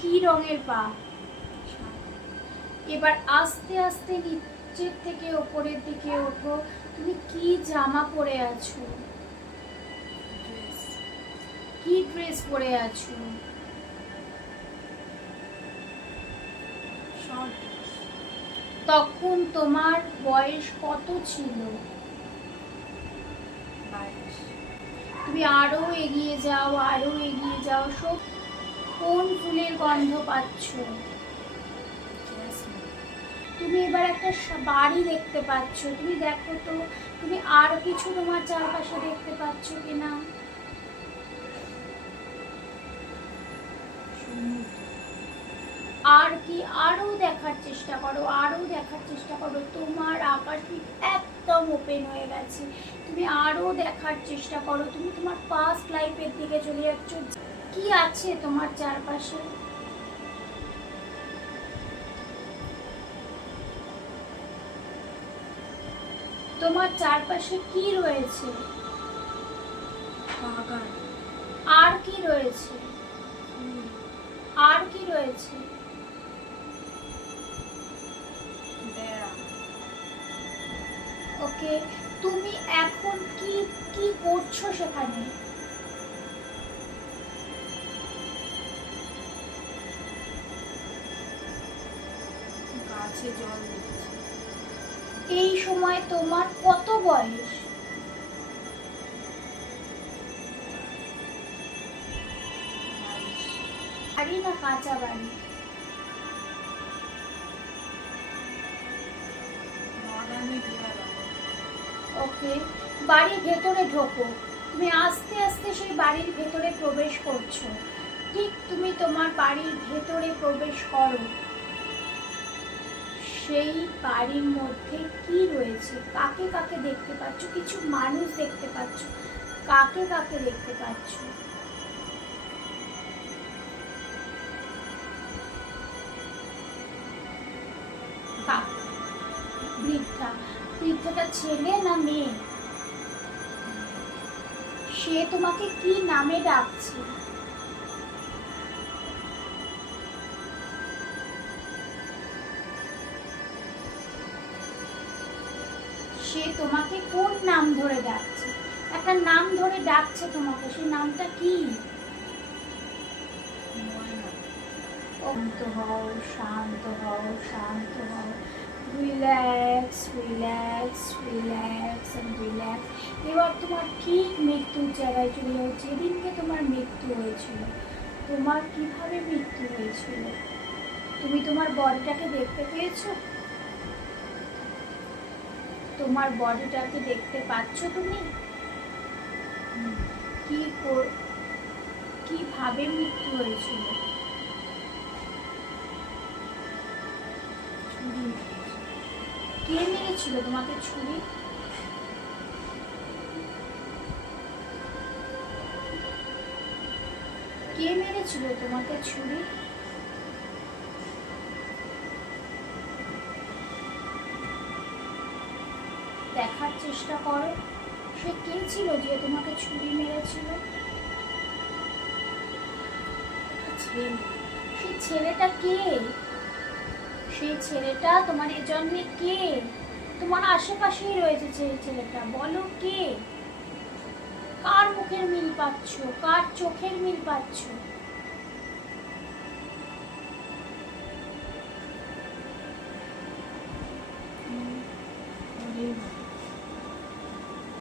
কি রঙের পা? এবার আস্তে আস্তে নিচের থেকে ওপরের দিকে ওঠো। তুমি কি জামা পরে আছো? কি ড্রেস পরে আছো? তখন তোমার বয়স কত ছিল? তুমি আরো এগিয়ে যাও, আরো এগিয়ে যাও। সব কোন ফুলের গন্ধ পাচ্ছ? তুমি এবার একটা বাড়ি দেখতে পাচ্ছ। তুমি দেখো তো, তুমি আর কিছু তোমার চারপাশে দেখতে পাচ্ছ কিনা? আর কি? আরো দেখার চেষ্টা করো, আরো দেখার চেষ্টা করো। তোমার আকাশ একদম ওপেন হয়ে গেছে। তুমি আরো দেখার চেষ্টা করো। তুমি তোমার পাস্ট লাইফের দিকে চলে যাচ্ছ। কি আছে তোমার চারপাশে? তোমার চারপাশে কি রয়েছে? আর কি রয়েছে? আর কি রয়েছে? ওকে, তুমি এখন কি কি করছো সেখানে? গাছে জল দিচ্ছি। এই সময় তোমার কত বয়স? বাড়ি না কাঁচা বাড়ি? ওকে, বাড়ির ভেতরে ঢোকো। তুমি আস্তে আস্তে সেই বাড়ির ভেতরে প্রবেশ করছো। ঠিক তুমি তোমার বাড়ির ভেতরে প্রবেশ করো। সেই বাড়ির মধ্যে কি রয়েছে? কাকে কাকে দেখতে পাচ্ছ? কিছু মানুষ দেখতে পাচ্ছ। কাকে কাকে দেখতে পাচ্ছ? বৃদ্ধা। বৃদ্ধাটা ছেলে না মেয়ে? সে তোমাকে কি নামে ডাকছে? সে তোমাকে কোন নাম ধরে ডাকছে? একটা নাম ধরে ডাকছে তোমাকে, সেই নামটা কি? শান্ত হও, শান্ত হও, শান্ত হও। Relax, relax, relax and relax. এবার তোমার ঠিক মৃত্যুর জায়গায় চলে যাও। যেদিনকে তোমার মৃত্যু হয়েছিল, তোমার কিভাবে মৃত্যু হয়েছিল? তুমি তোমার বডিটাকে দেখতে পেয়েছো? তোমার বডিটাকে দেখতে পাচ্ছ তুমি? কিভাবে মৃত্যু হয়েছিল? কে মেরেছিল তোমাকে ছুরি? কে মেরেছিল তোমাকে ছুরি? দেখার চেষ্টা করো, সে কে ছিল যে তোমাকে ছুরি মেরেছিল? সেই ছেলেটা কে? সেই ছেলেটা তোমার এ জন্মে কে? তোমার আশেপাশেই রয়েছে সেই ছেলেটা। বলো কে? কার মুখের মিল পাচ্ছ? কার চোখের মিল পাচ্ছ?